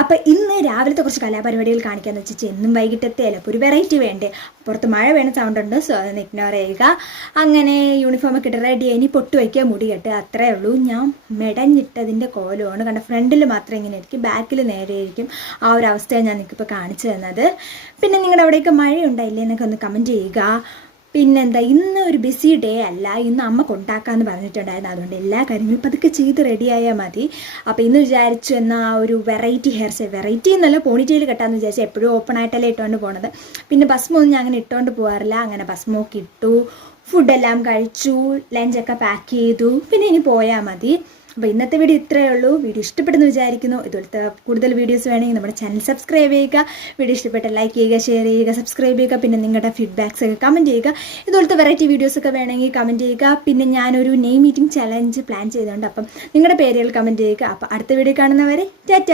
അപ്പം ഇന്ന് രാവിലത്തെ കുറച്ച് കലാപരിപാടികൾ കാണിക്കാമെന്ന് വെച്ചാൽ എന്നും വൈകിട്ടത്തെയല്ല അപ്പോൾ ഒരു വെറൈറ്റി വേണ്ടേ. പുറത്ത് മഴ വേണ സൗണ്ട് ഉണ്ട്, സോ അതൊന്ന് ഇഗ്നോർ ചെയ്യുക. അങ്ങനെ യൂണിഫോമൊക്കെ ഇട്ട് റെഡി ഇനി പൊട്ട് വയ്ക്കുക, മുടി കെട്ടുക, അത്രേ ഉള്ളൂ. ഞാൻ മെടഞ്ഞിട്ടതിൻ്റെ കോലമാണ് കണ്ട. ഫ്രണ്ടിൽ മാത്രം ഇങ്ങനെ ആയിരിക്കും, ബാക്കിൽ നേരെ ആയിരിക്കും. ആ ഒരു അവസ്ഥയാണ് ഞാൻ നിങ്ങൾക്കിപ്പോൾ കാണിച്ചു തന്നത്. പിന്നെ നിങ്ങളുടെ അവിടെയൊക്കെ മഴയുണ്ടായില്ലേ എന്നൊക്കെ ഒന്ന് കമൻറ്റ് ചെയ്യുക. പിന്നെന്താ, ഇന്ന് ഒരു ബിസി ഡേ അല്ല, ഇന്ന് അമ്മ കൊണ്ടാക്കാമെന്ന് പറഞ്ഞിട്ടുണ്ടായിരുന്നു. അതുകൊണ്ട് എല്ലാ കാര്യങ്ങളും പതുക്കെ ചെയ്ത് റെഡിയായാൽ മതി. അപ്പോൾ ഇന്ന് വിചാരിച്ചു എന്നാൽ ഒരു വെറൈറ്റി ഹെയർ സ്റ്റൈൽ, വെറൈറ്റി എന്നല്ല പോണിറ്റെയിൽ കെട്ടാമെന്ന് വിചാരിച്ചു. എപ്പോഴും ഓപ്പൺ ആയിട്ടല്ലേ ഇട്ടുകൊണ്ട് പോണത്. പിന്നെ ഭസ്മൊന്നും ഞാൻ അങ്ങനെ ഇട്ടുകൊണ്ട് പോകാറില്ല. അങ്ങനെ ഭസ്മൊക്കെ ഇട്ടു, ഫുഡെല്ലാം കഴിച്ചു, ലഞ്ചൊക്കെ പാക്ക് ചെയ്തു. പിന്നെ ഇനി പോയാൽ മതി. അപ്പോൾ ഇന്നത്തെ വീഡിയോ ഇത്രയേ ഉള്ളൂ. വീഡിയോ ഇഷ്ടപ്പെട്ടെന്ന് വിചാരിക്കുന്നു. ഇതുപോലത്തെ കൂടുതൽ വീഡിയോസ് വേണമെങ്കിൽ നമ്മുടെ ചാനൽ സബ്സ്ക്രൈബ് ചെയ്യുക. വീഡിയോ ഇഷ്ടപ്പെട്ട ലൈക്ക് ചെയ്യുക, ഷെയർ ചെയ്യുക, സബ്സ്ക്രൈബ് ചെയ്യുക. പിന്നെ നിങ്ങളുടെ ഫീഡ്ബാക്സ് ഒക്കെ കമൻറ്റ് ചെയ്യുക. ഇതുപോലത്തെ വെറൈറ്റി വീഡിയോസൊക്കെ വേണമെങ്കിൽ കമൻറ്റ് ചെയ്യുക. പിന്നെ ഞാനൊരു നെയിം മീറ്റിംഗ് ചലഞ്ച് പ്ലാൻ ചെയ്തുകൊണ്ട്, അപ്പം നിങ്ങളുടെ പേരുകൾ കമൻറ്റ് ചെയ്യുക. അപ്പോൾ അടുത്ത വീഡിയോ കാണുന്നവരെ ടാറ്റ.